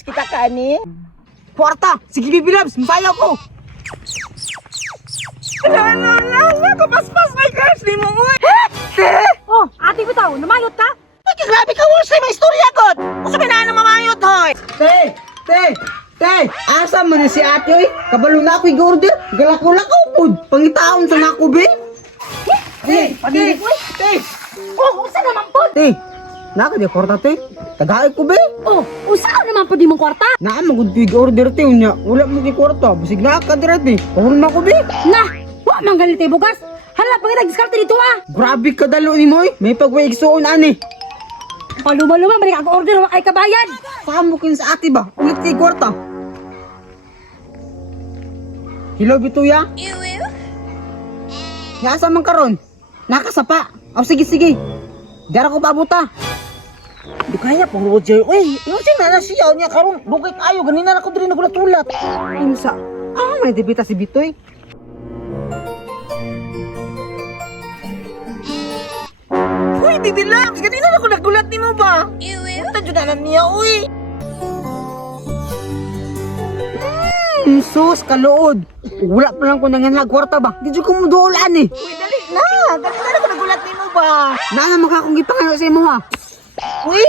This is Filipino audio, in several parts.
Kita ka ani? Kwarta! Sige, Bibi Labs! Masaya ko! Ala, kapaspas my gosh, di mo uy! Oh, ate bitaw, namayot ka? Ay, grabe ka, Wolf, may istorya god! Kung sabi na mamayot, hoy! Te! Asa man na si ate oy? Kabalo na ako'y order. Galako-lakaw po. Pangitaon sa nako, be. Te! Oh, usa naman po? Te! Naka di kwarta, te. Tagaay ko, be. Oh, usa naman po di mong kwarta? Naa magudpig order, te. Unya, wala mo ki kwarta. Basig na ka dira, te. Pahulun ako, be. Na, wa man galit bugas. Hala, pag nag-discard dito ah. Grabe ka dalo ni mo, May pagwaigsoon, ani. Paluma-luma, balik ako order, wa kay kabayan. Pamukin sa ate ba? Ulit kay kwarta. Hello, Bituya? Nasa man karon? Nakasapa. Oh, sige. Dara ko pabuta. Di kaya pang Roger, uy! Yung sinana siya niya karon dugay kayo, ganina na ko diri nagulat-ulat. Insa. May debita si Bitoy. Uy, Bibi Labs, ganina na ko nagulat ni mo ba? Punta dyan na niya, uy! Sus, kaluod. Wala pa lang ko nanganag kwarta ba? Di ko mo duulan eh. Uy, dali na! Ganina na ko nagulat ni mo ba? Nana makakong gipangano sa imo ha. Uy!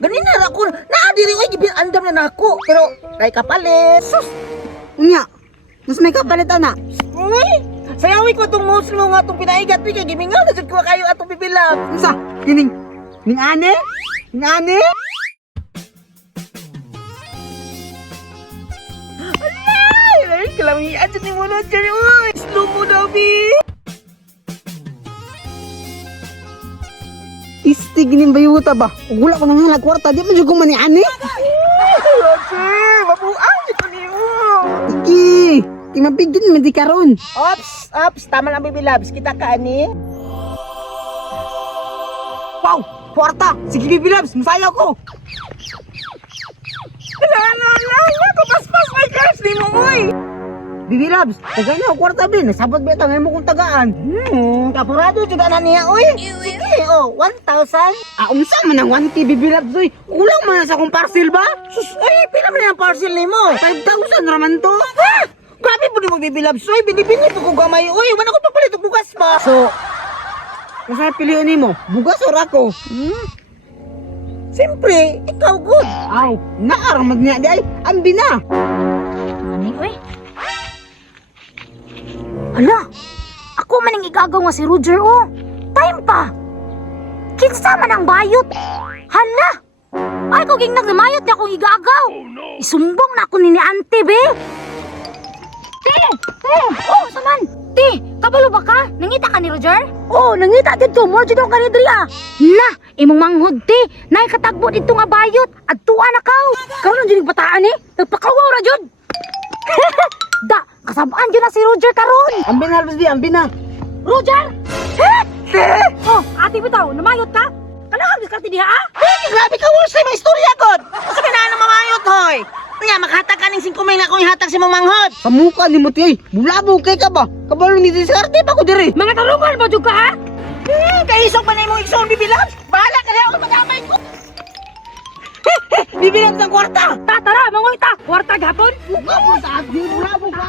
Ganina na ako, naadiri, uy, andam na nako. Pero, kay kapalit. Sus! Unya. Mas may kapalit na. Uy! Sayawi ko itong muslim nga itong pinaigat, uy, kay gimingaw na dyan ko kayo atong Bibi Labs. Unsa? Kining. Ning ane? Ning ane? Ay, kalamian dyan ni mo na dyan, uy! Slow mo daw, Bi! Istig ning bayuta ba? Ug wala ko nanganag kwarta, di man jud ko man ni ane. Roger, mabuang dito ni mo! Iki. Di mabigyan man di karon. Ops, tama lang Bibi Labs, kita ka ani? Wow, kwarta. Sige, Bibi Labs, masaya ko. Ala, kapaspas my gosh, di mo, uy! Bibi Labs, tagay na ako kwarta bin. Nasabot ba ito ngayon mo kong tagaan? Kapurado juga na niya, uy! Sige, 1,000? Unsa man ang 1K, Bibi Labs, oy. Kulang man sa akong parcel ba? Sus, ay, pila man yung parcel ni mo? 5,000 raman to. Ha? Grabe po ni mo, Bibi Labs, uy! Bini-bini po ko gamay, uy! Wala ko papalit og bugas pa! So, nasa piliin ni mo? Bugas or ako? Siyempre, ikaw good! Aw, naaramag niya di ay. Ambi na. Ani, uy. Hala, ako man ang igagaw nga si Roger, oh. Time pa. Kinsa man ang bayot. Hala, ay kung gingnag na mayot niya akong igagaw. Isumbong na ako ni ante, be. Te, oh, saman. Te, kabalo ba ka? Nangita ka ni Roger? Oh, nangita dito. More dito ka ni Dria. Na, imong manghod, te. Nay katagbo dito nga bayot. At tuwa na kao. Karon ang dinig bataan eh. Nagpakawaw ra jud. Da, kasabaan dyan na si Roger karon. Ambi na, Albus, ambi na. Roger! Oh, ate bitaw, namayot ka? Kailangan diskarte diha, ah? Ay, grabe ka, Wolf! May istorya god! Kung sabi na mamayot, hoy! Kaya, makhatag ka ng 5 mil na kung ihatag si mong manghod! Sa mukha ni Muti, ay. Bulabog kay ka ba? Kabalo ni diskarte pa ko diri. Mga tarungan ba jud ka, ha? Kaisog pa na yung isong Bibi Labs! Bahala ka na ako madamay ko! Bibi Labs ang kwarta. Tara, mangoy ta. Kwarta gapon. Mukha po sa atin. Bulabog ka.